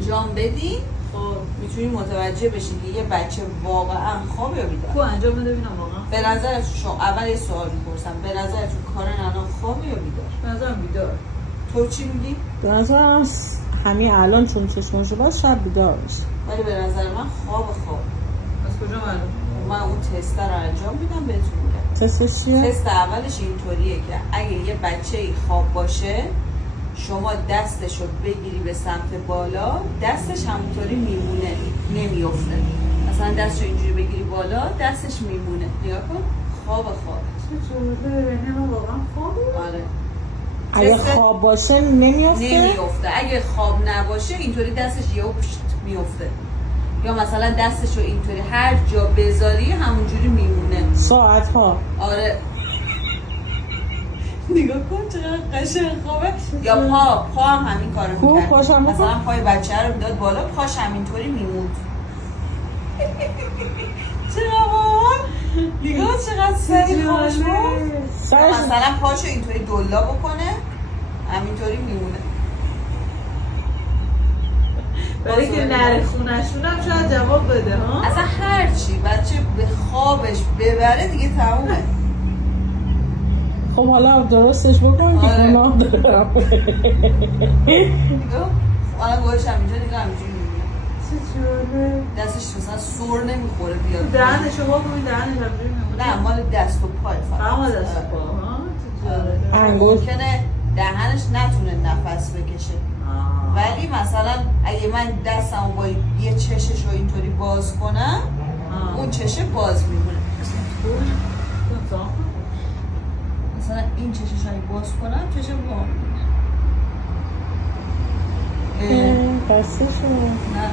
انجام بدین خب میتونین متوجه بشین که یه بچه واقعا خواب یا بیدار. کو انجام بده ببینم واقعا. به نظرتون شما اول یه سوال میپرسم، به نظرتون کارن الان خواب یا بیدار؟ به نظرم بیدار. تو چی میگی؟ به نظرم همین الان چون چشماشو باز شب بیدار میشه. ولی به نظر من خواب. از کجا معلوم؟ من اون تست رو انجام میدم بهتون میگم. تستش چیه؟ تست اولش اینطوریه که اگه یه بچه‌ای خواب باشه شما دستشو بگیری به سمت بالا، دستش همونطوری میمونه، نمیفته. مثلا دستشو اینجوری بگیری بالا، دستش میمونه. نگاه کن، خواب. چطوره؟ یعنی من واقعا خوابه؟ آره. اگه تست خواب باشه نمیافته؟ نمیفته. اگه خواب نباشه اینطوری دستش یهو میفته. یا مثلا دستشو اینطوری هر جا بذاری همونجوری میمونه. ساعت ها. آره. نگاه کن چقدر قشنگ خوابه. یا پا هم همین کارو خوب می‌کرد. پاشم بکن. مثلا پای بچه رو میداد بالا، پاش همینطوری میموند. چقدر باحال. نگاه چقدر سری خوابش بود. سرش مثلا پاشو اینطوری دلا بکنه همینطوری میمونه. برای که نره خونشون هم شاید جواب بده ها. اصلا هرچی بچه به خوابش ببره دیگه تمومه. خب حالا درستش بکن که آره. گناه دارم. نگاه الان گوش همینجا نگاه همینجوری میمونه. چطوره؟ دستش مثلا سر نمیخوره بیاد. دهنشو با کنید دهنش همجوری میمونه. نه مال دست و پای فقط. فقط دست و پا ها؟ چطوره؟ انگشت. ممکنه دهنش نتونه نفس بکشه. ولی مثلا اگه من دستمو با یه چشش رو اینطوری باز کنم اون چشه باز میمونه. مثلا این چشش رو باز کنم چشه باز میمونه. دستشو. نه